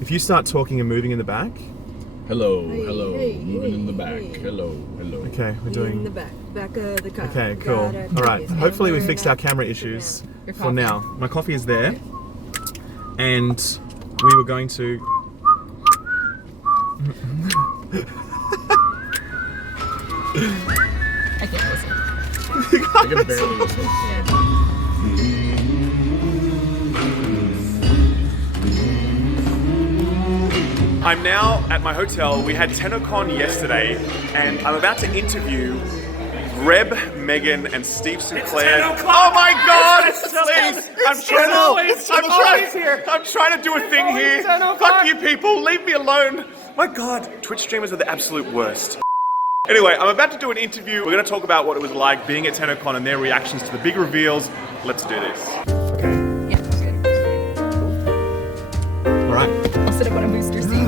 If you start talking and moving in the back. Hello, moving in the back. Hello. Okay, we're doing in the back of the car. Okay, cool. All right. Hopefully we fixed our camera issues for now. My coffee is there, and we were going to. I can't listen. I can barely listen. I'm now at my hotel. We had TennoCon yesterday, and I'm about to interview Reb, Megan, and Steve Sinclair. Oh my God! Please, I'm trying to do a thing here. Fuck you people, leave me alone. My God, Twitch streamers are the absolute worst. Anyway, I'm about to do an interview. We're going to talk about what it was like being at TennoCon and their reactions to the big reveals. Let's do this. Okay. Yeah, that's good. All right. I'll sit up on a booster seat.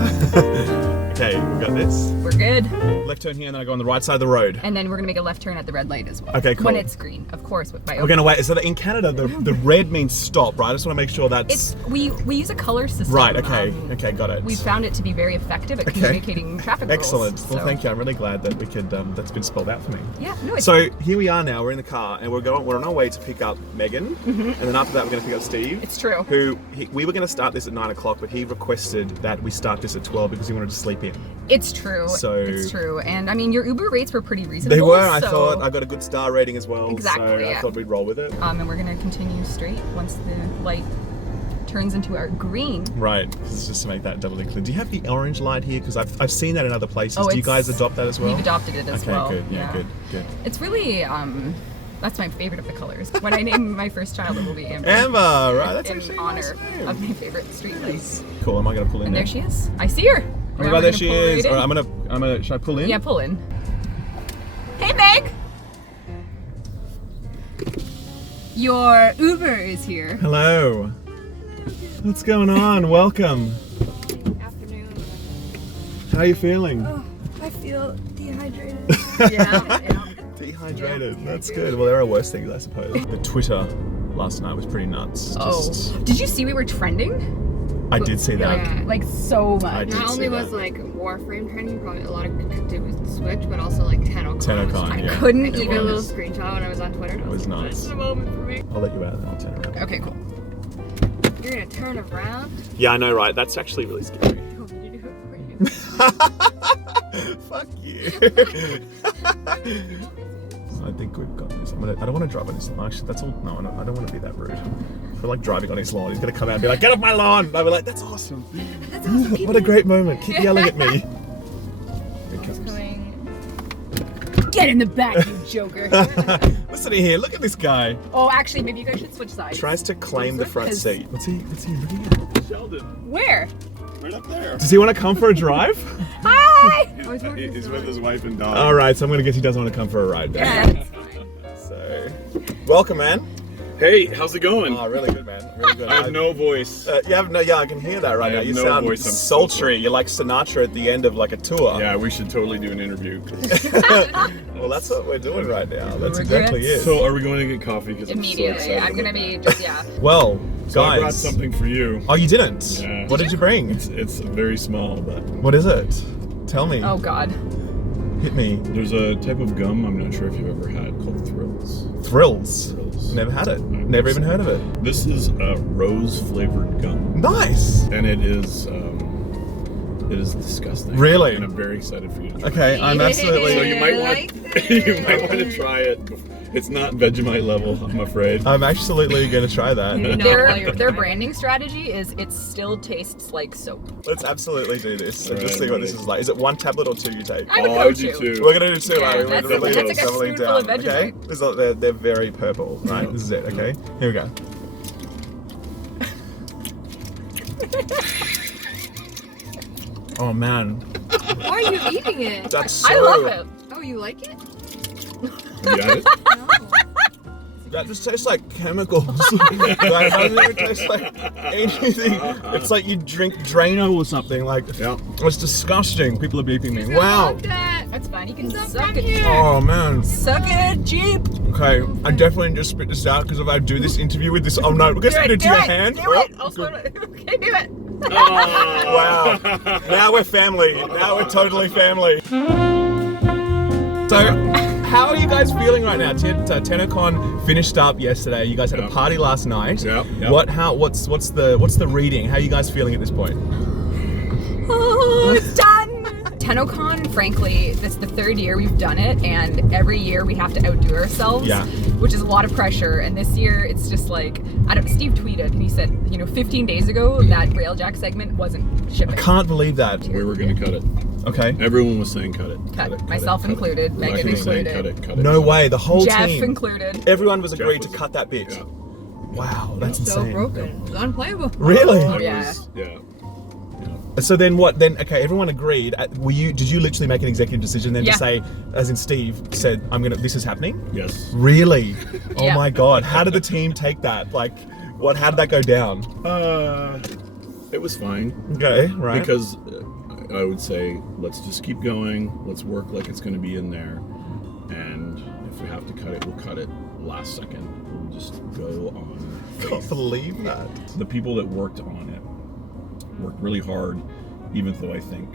Okay, we got this. We're good. Left turn here, and then I go on the right side of the road. And then we're gonna make a left turn at the red light as well. Okay, cool. When it's green, of course. We're gonna wait. So that in Canada, the red means stop, right? I just want to make sure that's. We use a color system. Right. Okay. Okay. Got it. We found it to be very effective at communicating traffic rules. Excellent. So. Well, thank you. I'm really glad that we could. That's been spelled out for me. Yeah. No. So here we are now. We're in the car, and we're on our way to pick up Megan, and then after that, we're going to pick up Steve. It's true. We were going to start this at 9 o'clock, but he requested that we start this at 12 because he wanted to sleep in. It's true. It's true. And I mean, your Uber rates were pretty reasonable. They were. I thought I got a good star rating as well. Exactly. So I thought we'd roll with it. And we're gonna continue straight once the light turns into our green. Right. It's just to make that doubly clear. Do you have the orange light here? Because I've seen that in other places. Oh, Do you guys adopt that as well? We've adopted it as well. Okay. Good. Yeah. Good. It's really that's my favorite of the colors. When I name my first child, it will be Amber. Amber, right? That's in actually honor nice name. of my favorite street lights. Cool. Am I gonna pull in? And there she is. I see her. Oh my God, there she is. All right, I'm gonna. Should I pull in? Yeah, pull in. Hey, Meg. Your Uber is here. Hello. What's going on? Welcome. Afternoon. How are you feeling? Oh, I feel dehydrated. Yeah. Dehydrated. That's good. Well, there are worse things, I suppose. The Twitter last night was pretty nuts. Did you see we were trending? I did see that. Yeah. Like so much. I did Not see only that. was like Warframe trending, probably a lot of it could do with Switch, but also like TennoCon. TennoCon, yeah. I couldn't It even A little was. screenshot when I was on Twitter. It was nice. This is a moment for me. I'll let you out and I'll turn around. Okay, cool. You're gonna turn around. Yeah, I know, right? That's actually really scary. You want me to do it for you? Fuck you. I think we've got this. I don't want to drive on his lawn. Actually, that's all. No, I don't want to be that rude. I feel like driving on his lawn. He's going to come out and be like, get off my lawn. And I'll be like, that's awesome. That's awesome. What a great moment. Keep yelling at me. Get in the back, you joker. Listen here. Look at this guy. Oh, actually, maybe you guys should switch sides. Tries to claim the front Because- seat. What's he looking at? Sheldon, Where? right up there. Does he want to come for a drive? Hi! He's with his wife and dog. All right, so I'm going to guess he doesn't want to come for a ride. Yeah. So, welcome, man. Hey, how's it going? Oh, really good, man. Really good. I have no voice. Yeah, I can hear that right I now. have You no sound voice, I'm so sultry. You're like Sinatra at the end of like a tour. Yeah, we should totally do an interview. Well, that's what we're doing right now. That's Regrets? exactly it. So, are we going to get coffee? Because Immediately. I'm gonna be just, yeah. Well, So guys. I brought something for you. Oh, you didn't? Yeah. What did you bring? It's very small, but What is it? Tell me. Oh, God. Hit me. there's a type of gum I'm not sure if you've ever had called Thrills. Thrills. Thrills. Never had it. Never even heard of it. This is a rose flavored gum, Nice. and it is disgusting. Really? And I'm very excited for you to try. Okay, it. I'm So absolutely. you might want to try it. It's not Vegemite level, I'm afraid. I'm absolutely going to try that. Their branding strategy is it still tastes like soap. Let's absolutely do this and just Right, see what this is like. Is it one tablet or two you take? I would I go would do to. two. We're gonna do two. Yeah, Right? that's We're like a doubling spoonful of down. Okay. Vegemite. This is, they're very purple. Right. This is it. Okay. Here we go. Oh man, Why are you eating it? that's so. I love it. Oh, you like it? You got it? No. That just tastes like chemicals. Like, it doesn't even taste like anything. It's like you drink Drano or something. Like, Yeah. it's disgusting. People are beeping me. He's gonna Wow. love that. That's fine. You can He's not suck from it. here. Oh man. Suck it, Jeep. Okay, I definitely need to spit this out because if I do this interview with this, oh no, we're gonna spit it into your hand. Do it. I'll swallow it. Okay, do it. Wow. Now we're family. Now we're totally family. So, how are you guys feeling right now? TennoCon finished up yesterday. You guys had a party last night. Yep. What's the reading? How are you guys feeling at this point? Oh, it's done! TennoCon, frankly, that's the third year we've done it, and every year we have to outdo ourselves, which is a lot of pressure. And this year, it's just like, Steve tweeted, and he said, 15 days ago, that Railjack segment wasn't shipping. I can't believe that. We were going to cut it. Okay. Everyone was saying cut it. Cut it. Myself included, Megan included. Cut it. No way, the whole Jeff team. included. Everyone was agreed to cut that bit. Yeah. Wow, that's So insane. broken. It's unplayable. Really? Oh, yeah. So then what? Then okay, everyone agreed. Did you literally make an executive decision then to say, as in Steve said, this is happening? Yes. Really? Oh Yeah. my God! How did the team take that? Like, how did that go down? It was fine. Okay, right. Because I would say, let's just keep going. Let's work like it's going to be in there. And if we have to cut it, we'll cut it last second. We'll just go on faith. Can't believe that. The people that worked on it worked really hard, even though I think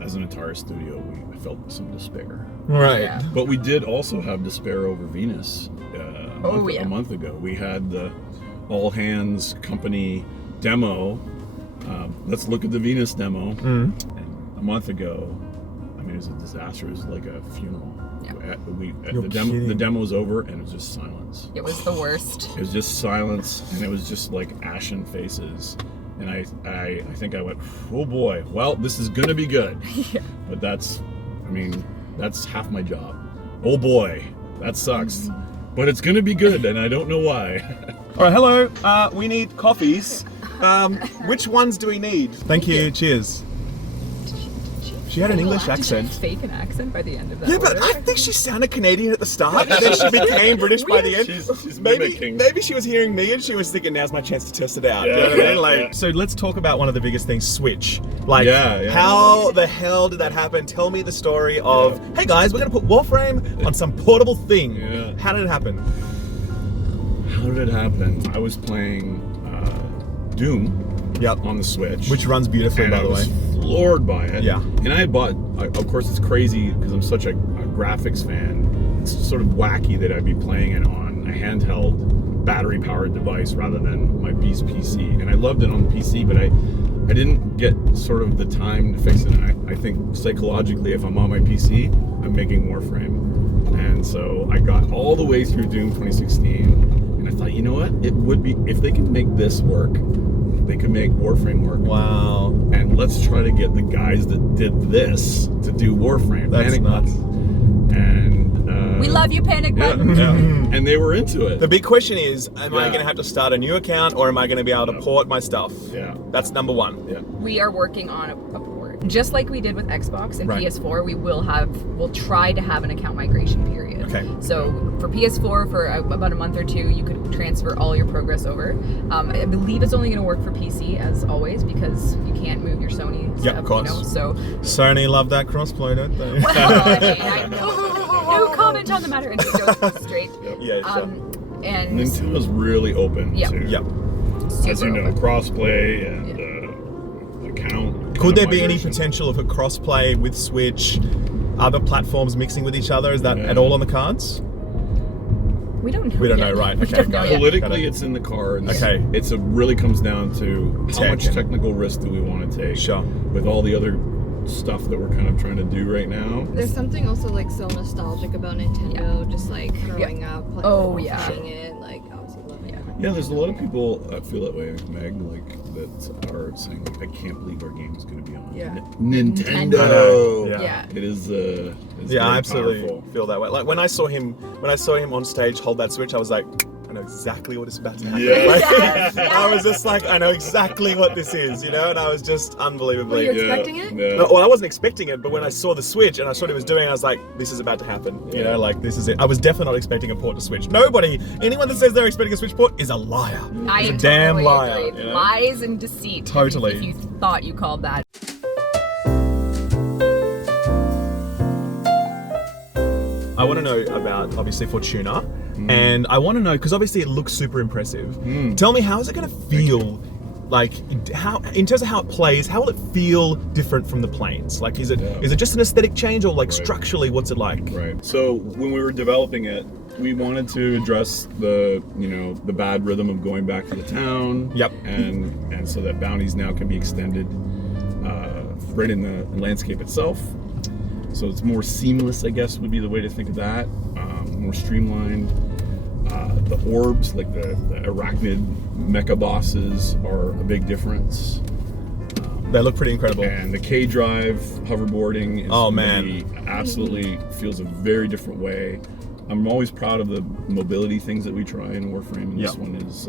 as an entire studio, we felt some despair. Right. Yeah. But we did also have despair over Venus a month ago. We had the all hands company demo. Let's look at the Venus demo. And a month ago, it was a disaster. It was like a funeral. Yeah. The demo was over, and it was just silence. It was the worst. It was just silence, and it was just like ashen faces. And I think I went, oh boy, well, this is gonna be good. But that's half my job. Oh boy, that sucks. But it's gonna be good, and I don't know why. All right, hello. We need coffees. Which ones do we need? Thank you. Cheers. She had an English accent. Did she fake an accent by the end of that? Yeah, but order? I think she sounded Canadian at the start, and then she became British by the end. She's mimicking. Maybe she was hearing me and she was thinking, now's my chance to test it out. You know what I mean? So let's talk about one of the biggest things, Switch. How the hell did that happen? Tell me the story of, hey guys, we're going to put Warframe on some portable thing. Yeah. How did it happen? How did it happen? I was playing Doom on the Switch. Which runs beautifully, by the way. I was floored by it. Yeah. And I had bought, of course it's crazy because I'm such a graphics fan. It's sort of wacky that I'd be playing it on a handheld battery-powered device rather than my beast PC. And I loved it on the PC, but I didn't get sort of the time to fix it. I think psychologically, if I'm on my PC, I'm making Warframe. And so I got all the way through Doom 2016, and I thought, you know what? It would be, if they can make this work, they can make Warframe work. Wow. And let's try to get the guys that did this to do Warframe. That's Panic nuts. Button. And we love you, Panic Button. And they were into it. The big question is, am I going to have to start a new account, or am I going to be able to port my stuff? Yeah. That's number one. Yeah. We are working on a port. Just like we did with Xbox and Right. PS4, we'll try to have an account migration period. Okay. So for PS4, for about a month or two, you could transfer all your progress over. I believe it's only going to work for PC, as always, because you can't move your Sony stuff, of course. So Sony love that crossplay, don't they? no comment on the matter. And it goes straight. Yeah, sure. And Nintendo's really open to, as you know, open. crossplay and account. Could there be any migration. potential of a crossplay with Switch, other platforms mixing with each other? Is that at all on the cards? We don't know. We don't yet. know, right? We Okay, don't know got it. yet. Politically, it's in the cards. Okay. It really comes down to how much Tech. technical risk do we want to take Sure. with all the other stuff that we're kind of trying to do right now. There's something also like so nostalgic about Nintendo, just like growing up, like watching it, like obviously loving it. Yeah, there's a lot of people that feel that way, Meg, that are saying, like, I can't believe our game is going to be on Nintendo. Yeah. It is. It's Yeah, I very absolutely powerful. feel that way. Like when I saw him on stage hold that Switch, I was like, I know exactly what is about to happen. Yeah. Like, Yes. I was just like, I know exactly what this is, and I was just unbelievably. Were you expecting it? Yeah. No, well, I wasn't expecting it, but when I saw the Switch and I saw what it was doing, I was like, this is about to happen. Like this is it. I was definitely not expecting a port to Switch. Anyone that says they're expecting a Switch port is a liar. I Is a damn totally liar. agree. Lies and deceit. Totally. If you thought you called that. I want to know about, obviously, Fortuna. And I want to know, because obviously it looks super impressive. Tell me, how is it going to feel like how, in terms of how it plays, how will it feel different from the planes? Like, is it just an aesthetic change, or like structurally, what's it like? Right. So when we were developing it, we wanted to address the the bad rhythm of going back to the town. Yep. And so that bounties now can be extended right in the landscape itself. So it's more seamless, I guess, would be the way to think of that. More streamlined. The orbs, like the arachnid mecha bosses, are a big difference. They look pretty incredible. And the K-drive hoverboarding is absolutely feels a very different way. I'm always proud of the mobility things that we try in Warframe, and this one is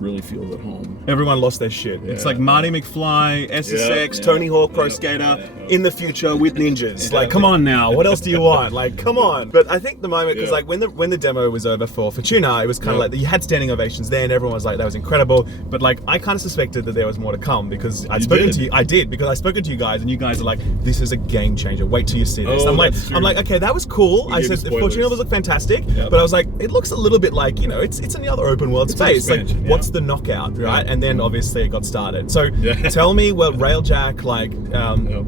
really feels at home. Everyone lost their shit. It's like Marty McFly, SSX, Tony Hawk, Pro Skater in the future with ninjas. Like, come on now, what else do you want? Like, come on. But I think the moment, because like when the demo was over for Fortuna, it was kind of like you had standing ovations there, and everyone was like, that was incredible. But like, I kind of suspected that there was more to come, because I'd spoken to you. I did, because I spoken to you guys, and you guys are like, this is a game changer. Wait till you see this. I'm like, okay, that was cool. I said Fortuna was fantastic, but I was like, it looks a little bit like, it's another open world space. Like, what's the knockout, right? And then obviously it got started. So tell me what Railjack, like,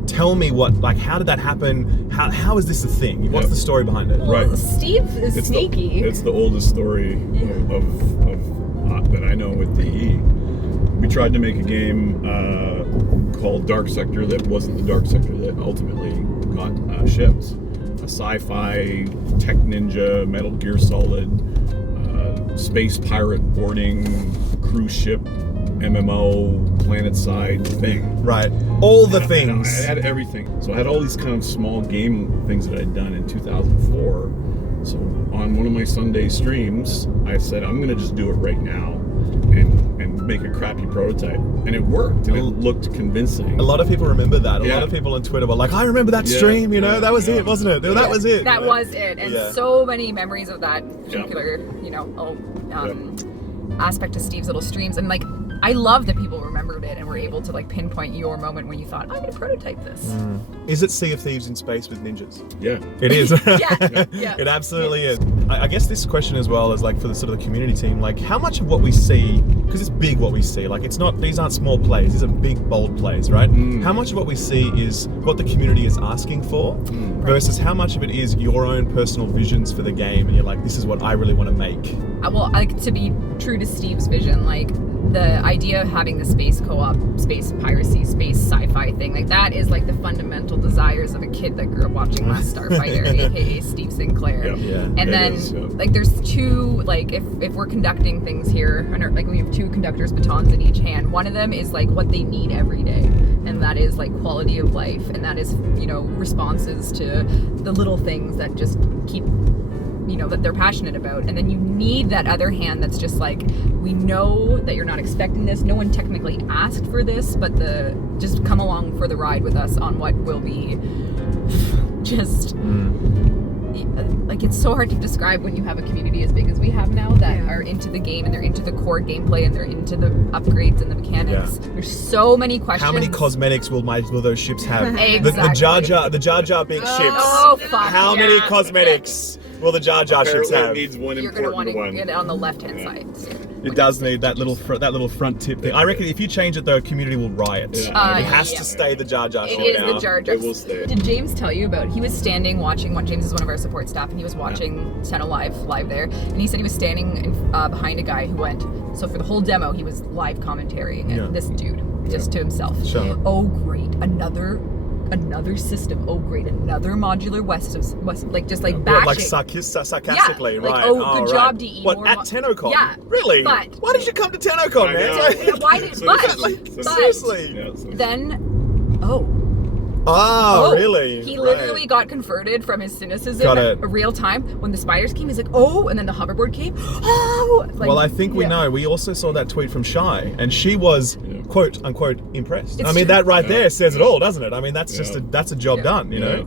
tell me what, like, how did that happen? How is this a thing? What's the story behind it? Well, Steve is sneaky. It's the oldest story of that I know with DE. We tried to make a game called Dark Sector that wasn't the Dark Sector that ultimately got shipped. A sci-fi, tech ninja, Metal Gear Solid, space pirate boarding, cruise ship, MMO, planet side thing. Right. All the things. I had everything. So I had all these kind of small game things that I'd done in 2004. So on one of my Sunday streams, I said, I'm going to just do it right now and make a crappy prototype. And it worked, and it looked convincing. A lot of people remember that. A lot of people on Twitter were like, I remember that stream, that was it, wasn't it? That was it. That was it. And so many memories of that particular, aspect of Steve's little streams. And like, I love that people remembered it and were able to like pinpoint your moment when you thought, I'm going to prototype this. Is it Sea of Thieves in space with ninjas? Yeah. It is. Yeah. It absolutely is. I guess this question as well is like for the sort of the community team, like how much of what we see, because it's big what we see, like these aren't small plays, these are big, bold plays, right? How much of what we see is what the community is asking for versus how much of it is your own personal visions for the game, and you're like, this is what I really want to make? Well, like, to be true to Steve's vision, like the idea of having the space co-op, space piracy, space sci-fi thing, like that is like the fundamental desires of a kid that grew up watching Last Starfighter, aka Steve Sinclair. And then like there's two, like if we're conducting things here, like we have two conductors' batons in each hand, one of them is like what they need every day, and that is like quality of life, and that is responses to the little things that just keep that they're passionate about. And then you need that other hand that's just like, we know that you're not expecting this, no one technically asked for this, but just come along for the ride with us on what will be just like, it's so hard to describe when you have a community as big as we have now that are into the game, and they're into the core gameplay, and they're into the upgrades and the mechanics. There's so many questions. How many cosmetics will those ships have? Exactly. The Jar Jar Binks ships. Oh, fuck. How many cosmetics will the Jar Jar ships have? Needs one. You're going to want to get it on the left-hand side. It does need that little front tip thing. I reckon if you change it, the community will riot. It has to stay the Jar Jar ship now. It is the Jar Jar. It will stay. Did James tell you about? He was standing watching. James is one of our support staff, and he was watching Tenno live there. And he said he was standing behind a guy who went. So for the whole demo, he was live commentarying, and this dude just to himself. Sure. Oh great, another system. Oh great, another modular West like just like bashing. Like sarcastically, right? Like, good job, DE. What, at TennoCon? Yeah. Really? But why did you come to TennoCon, man? Why did? Seriously. Then, really? He literally got converted from his cynicism real time. When the spiders came, he's like, and then the hoverboard came. Like, well, I think we know. We also saw that tweet from Shy, and she was quote unquote impressed. I mean, that right there says it all, doesn't it? I mean, that's just that's a job done, you know.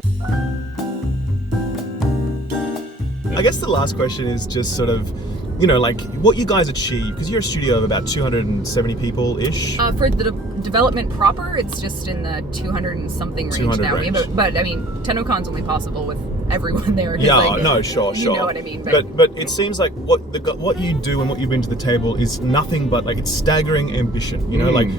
I guess the last question is just sort of, like what you guys achieve, because you're a studio of about 270 people-ish. For the development proper, it's just in the 200 and something range now. Range. But I mean, TennoCon's only possible with everyone there. 'Cause, Yeah, like, no, sure. You know what I mean? But it seems like what you do and what you bring to the table is nothing but like it's staggering ambition. You know, like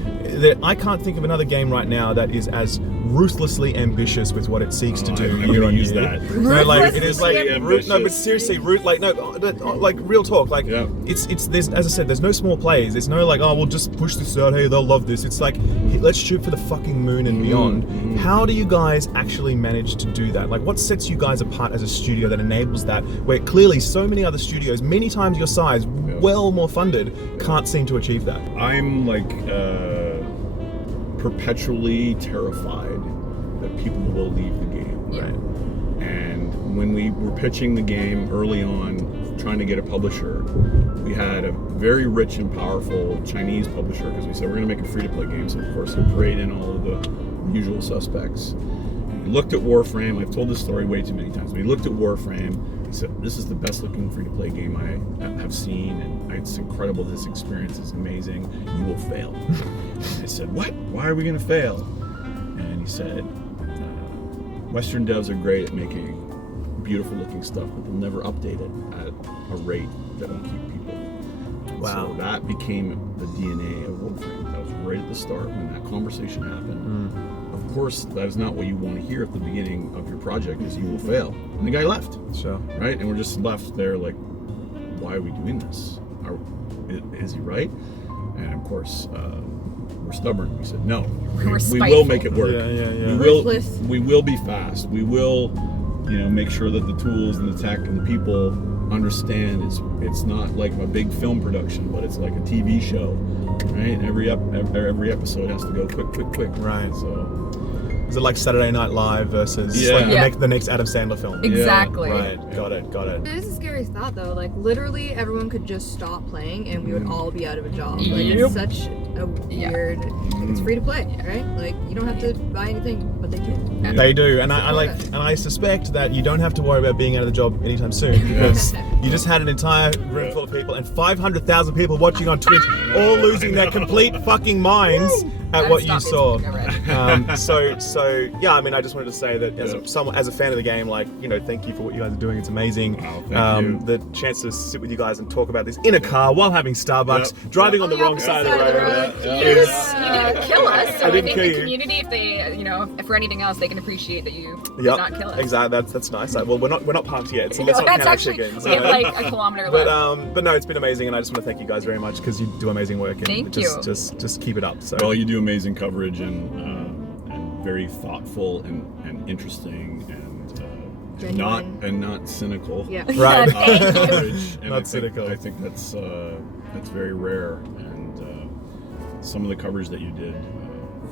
I can't think of another game right now that is as ruthlessly ambitious with what it seeks to do. I'm gonna use that. No, like it is like ambitious. no, but seriously, like real talk. Like it's there's, as I said, there's no small plays. There's no like, oh, we'll just push this out. Hey, they'll love this. It's like, let's shoot for the fucking moon and beyond. How do you guys actually manage to do that? Like, what sets you guys apart as a studio that enables that? Where clearly so many other studios, many times your size, well more funded, can't seem to achieve that. I'm like perpetually terrified that people will leave the game. Right. And when we were pitching the game early on, trying to get a publisher, we had a very rich and powerful Chinese publisher because we said we're going to make a free-to-play game. So of course we parade in all of the usual suspects. We looked at Warframe. I've told this story way too many times. We looked at Warframe. We said, this is the best looking free-to-play game I have seen, and it's incredible. This experience is amazing. You will fail. And I said, what? Why are we going to fail? And he said, Western devs are great at making beautiful looking stuff, but they'll never update it at a rate that will keep people. Wow. So that became the DNA of Warframe. That was right at the start when that conversation happened. Of course, that is not what you want to hear at the beginning of your project, is you will fail. And the guy left. Sure. Right? And we're just left there like, why are we doing this? Is he right? And of course, we're stubborn. We said, no, we will make it work. We will be fast. We will, make sure that the tools and the tech and the people understand it's not like a big film production, but it's like a TV show, right? Every episode has to go quick. Right. So is it like Saturday Night Live versus the next Adam Sandler film? Exactly. Right. Got it. It is a scary thought though. Like literally everyone could just stop playing and we would all be out of a job. Like it's such a weird. It's free to play, right? Like you don't have to buy anything, but they can. They do, and I suspect that you don't have to worry about being out of the job anytime soon because you just had an entire room full of people and 500,000 people watching on Twitch, all losing their complete fucking minds at what you saw. So yeah, I mean, I just wanted to say that as a fan of the game, like thank you for what you guys are doing. It's amazing. Thank you. The chance to sit with you guys and talk about this in a car while having Starbucks, driving on the wrong side of the road. You didn't kill us, so I think kill the you. community, if they, if for anything else, they can appreciate that you did not kill us. Exactly. That's nice. Well, we're not parked yet, so let's not that's count our actually chickens. we have like a kilometer left. But no, it's been amazing, and I just want to thank you guys very much because you do amazing work. And Thank you. Just keep it up. So. Well, you do amazing coverage and very thoughtful and interesting and not cynical. Yeah. Right. Coverage. And Not cynical. I think that's very rare, and some of the coverage that you did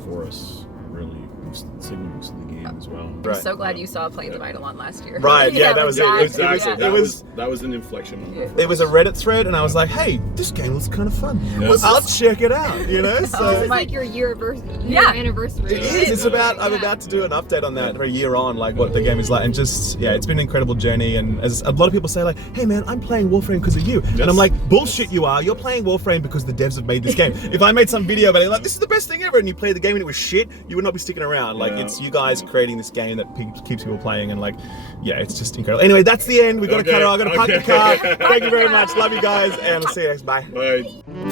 for us really boosted the game as well. I'm so glad you saw Planes of Eidolon last year. Right, yeah, that was it. Exactly. It That was an inflection moment. It was a Reddit thread, and I was like, "Hey, this game looks kind of fun. Yes. I'll check it out." So This is like your anniversary. it is. I'm about to do an update on that for a year on, like what the game is like, and just it's been an incredible journey. And as a lot of people say, like, "Hey, man, I'm playing Warframe because of you," and I'm like, "Bullshit, you are. You're playing Warframe because the devs have made this game. If I made some video about it, like, this is the best thing ever, and you play the game and it was shit, you would not be sticking around. Like, it's you guys creating this game that keeps people playing, and like, it's just incredible. Anyway, that's the end. We got to cut it. I got to park the car. Thank you very much. Love you guys, and I'll see you next. Bye. Bye.